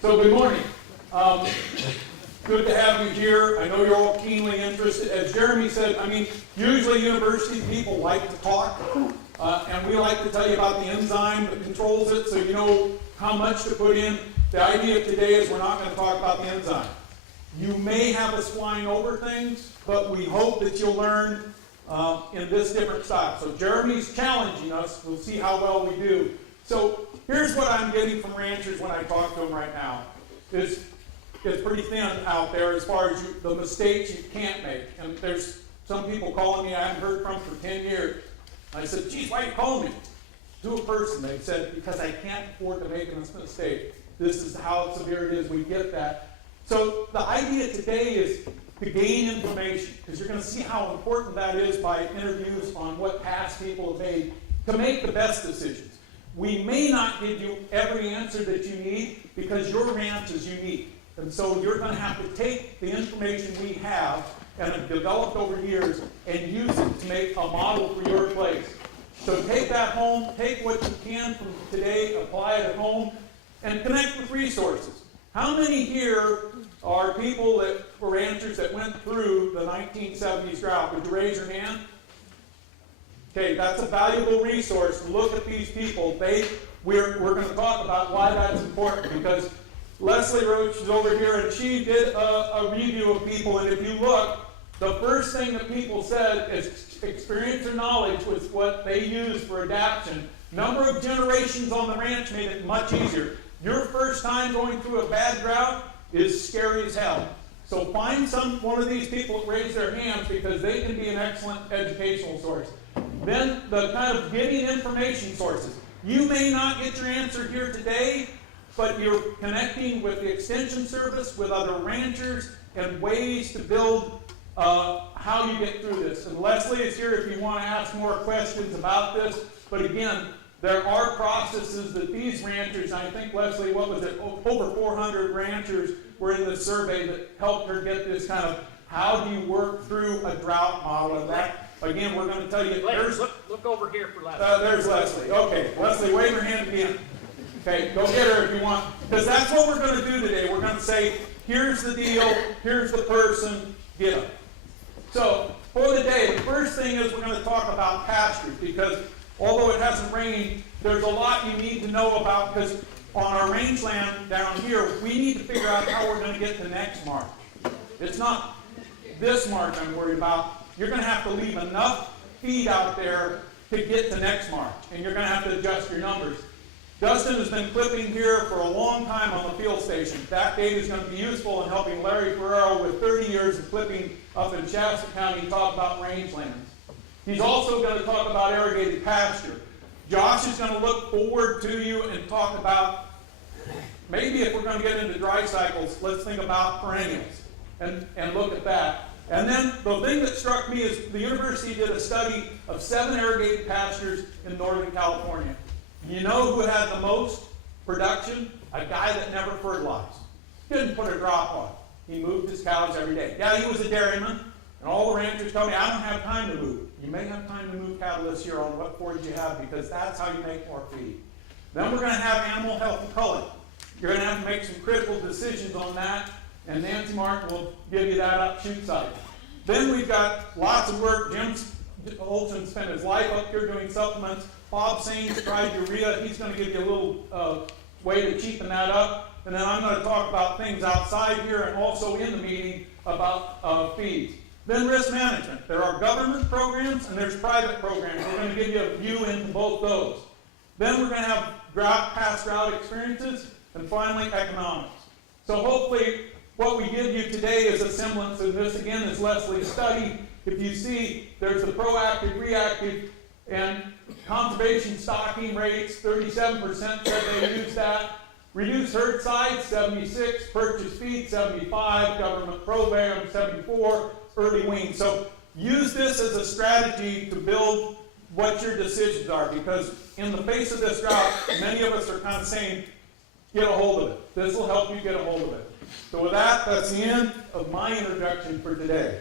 So good morning. Good to have you here. I know you're all keenly interested. As Jeremy said, I mean, usually university people like to talk, and we like to tell you about the enzyme that controls it so you know how much to put in. The idea of today is we're not going to talk about the enzyme. You may have us flying over things, but we hope that you'll learn in this different style. So Jeremy's challenging us. We'll see how well we do. So here's what I'm getting from ranchers when I talk to them right now. It's pretty thin out there as far as the mistakes you can't make. And there's some people calling me I haven't heard from for 10 years. I said, geez, why are you calling me? To a person, they said, because I can't afford to make a mistake. This is how severe it is. We get that. So the idea today is to gain information, because you're going to see how important that is by interviews on what past people have made to make the best decisions. We may not give you every answer that you need because your ranch is unique. And so you're going to have to take the information we have and have developed over years and use it to make a model for your place. So take that home, take what you can from today, apply it at home, and connect with resources. How many here are people that were ranchers that went through the 1970s drought? Would you raise your hand? Okay, that's a valuable resource. Look at these people. We're going to talk about why that's important, because Leslie Roach is over here and she did a review of people, and if you look, the first thing that people said is experience or knowledge was what they used for adaptation. Number of generations on the ranch made it much easier. Your first time going through a bad drought is scary as hell. So find one of these people that raise their hands, because they can be an excellent educational source. Then the kind of giving information sources. You may not get your answer here today, but you're connecting with the extension service, with other ranchers, and ways to build how you get through this. And Leslie is here if you want to ask more questions about this. But again, there are processes that these ranchers, I think, Leslie, what was it, over 400 ranchers were in this survey that helped her get this kind of how do you work through a drought model. And that, again, we're going to tell you. Look over here for Leslie. There's Leslie. Okay, Leslie, wave your hand again. Okay, go get her if you want. Because that's what we're going to do today. We're going to say, here's the deal, here's the person, get them. So, for the day, the first thing is we're going to talk about pastures, because although it hasn't rained, there's a lot you need to know about, because on our rangeland down here, we need to figure out how we're going to get to next March. It's not this March I'm worried about. You're going to have to leave enough feed out there to get to next March, and you're going to have to adjust your numbers. Dustin has been clipping here for a long time on the field station. That data is going to be useful in helping Larry Ferrero with 30 years of clipping up in Shasta County talk about rangelands. He's also going to talk about irrigated pasture. Josh is going to look forward to you and talk about, maybe if we're going to get into dry cycles, let's think about perennials and look at that. And then the thing that struck me is the university did a study of 7 irrigated pastures in Northern California. You know who had the most production? A guy that never fertilized. Didn't put a drop on. He moved his cows every day. Yeah, he was a dairyman, and all the ranchers tell me, I don't have time to move. You may have time to move cattle this year on what forage you have, because that's how you make more feed. Then we're going to have animal health and culling. You're going to have to make some critical decisions on that, and Nancy Martin will give you that upshoot site. Then we've got lots of work. Jim Olson spent his life up here doing supplements. Bob Saines tried urea. He's going to give you a little way to cheapen that up. And then I'm going to talk about things outside here and also in the meeting about feeds. Then risk management. There are government programs and there's private programs. We're going to give you a view into both those. Then we're going to have past drought experiences, and finally economics. So hopefully what we give you today is a semblance of this. Again, is Leslie's study. If you see, there's the proactive, reactive, and conservation stocking rates, 37% said they use that. Reduced herd size, 76. Purchase feed, 75. Government program, 74. Early wean. So use this as a strategy to build what your decisions are, because in the face of this drought, many of us are kind of saying, get a hold of it. This will help you get a hold of it. So with that, that's the end of my introduction for today.